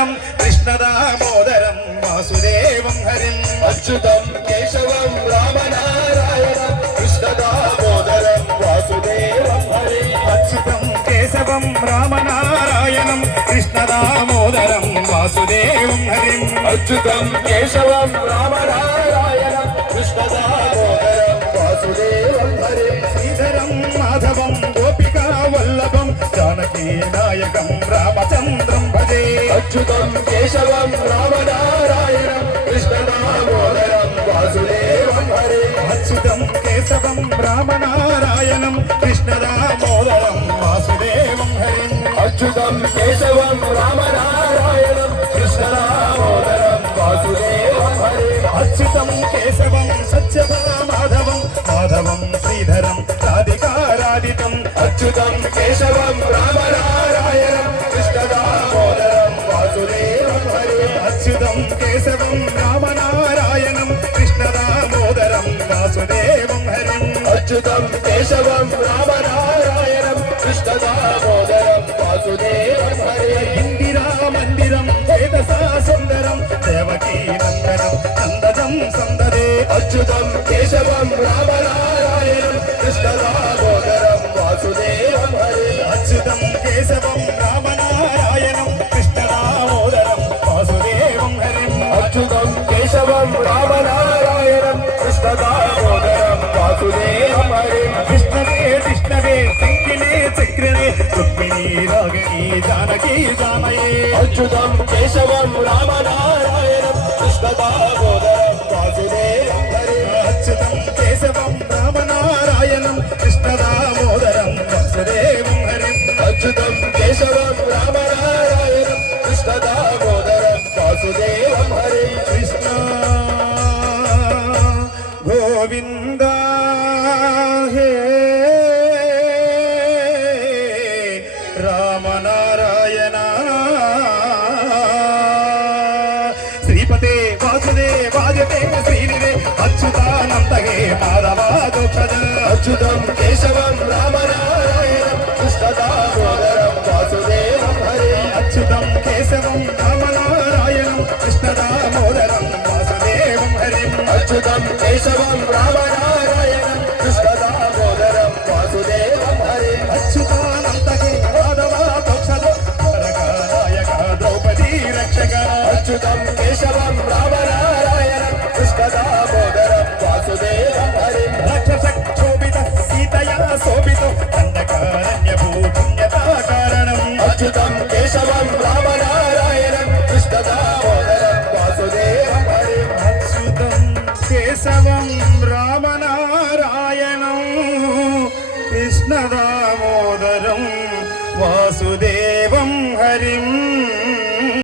రామనారాయణం కృష్ణదామోదరం వాసుదేవం హరిం అచ్యుతం కేశవం రామనారాయణం కృష్ణదామోదరం వాసుదేవం హరి అచ్యుతం కేశవం రామనారాయణం కృష్ణదామోదరం వాసుదేవం హరిం అచ్యుతం కేశవం రామనారాయణం కృష్ణదామోదరం వాసుదేవం హరి శ్రీధరం మాధవం గోపికా వల్లభం జానకీ నాయకం రామచంద్రం భజే అచ్యుతం కేశవం రామనారాయణం కృష్ణదామోదరం వాసుదేవం హరి అచ్యుతం కేశవం రామనారాయణం కృష్ణదామోదరం వాసుదేవం హరిం అచ్యుతం కేశవం రామనారాయణం కృష్ణదామోదరం వాసుదేవం హరి అచ్యుతం కేశవం సత్యమాధవం మాధవం శ్రీధరం రాధికారాధితం అచ్యుతం కేశవం రామనారాయణం కృష్ణదామోదరం వాసుదేవం హరి అచ్యుతం కేశవం రామనారాయణం కృష్ణదామోదరం వాసుదేవం హరిం అచ్యుతం కేశవం రామనారాయణం కృష్ణదామోదరం వాసుదేవం హరి ఇందిరా మందిరం వేదసా సుందరం దేవకీ నందనం నందజం సందదే అచ్యుతం కేశవం రామనారాయణం కృష్ణదామోదరం వాసుదేవం హరి అచ్యుతం కేశవం రామనారాయణం కృష్ణదామోదరం వాసుదేవం హరిం అచ్యుతం కేశవం రామనారాయణం కృష్ణదామోదరం వాసుదేవం హరి విష్ణవే విష్ణవే శంకినే చక్రనే రుక్మిణీ రాగిణీ జానకీ జానయే అచ్యుతం కేశవం రామనారాయణం కృష్ణదామోదరం వాసుదేవం హరి అచ్యుతం కేశవం రామనారాయణం కృష్ణదామోదరం వాసుదేవం హరిం అచ్యుతం కేశవం రామనారాయణం కృష్ణదామోదరం వాసుదేవం హరి కృష్ణ గోవింద హే రామనారాయణ శ్రీపతే వాసుదేవాజతే శ్రీనిదే అచ్యుతానందగే మాధవాదోక్షజ అచ్యుతం కేశవం రామనారాయణం కృష్ణదామోదరం వాసుదేవం హరి అచ్యుతం కేశవం రామనారాయణం కృష్ణదామోదరం వాసుదేవం హరిం అచ్యుతం కేశవం రామనారాయణం కృష్ణదామోదరం వాసుదేవం హరి అచ్యుతానందగే మాధవాదోక్షజ నాయక ద్రౌపదీ రక్షక అచ్యుతం కేశవం రామనారాయణం కృష్ణదామోదరం వాసుదేవం హరి రాక్షస క్షోభిత సీతయా శోభితో దండకారణ్యభూపుణ్యతా కారణం అచ్యుతం కేశవం రామనారాయణం కృష్ణదామోదరం వాసుదేవం హరి అచ్యుతం కేశవం రామనారాయణం కృష్ణదామోదరం వాసుదేవం హరిం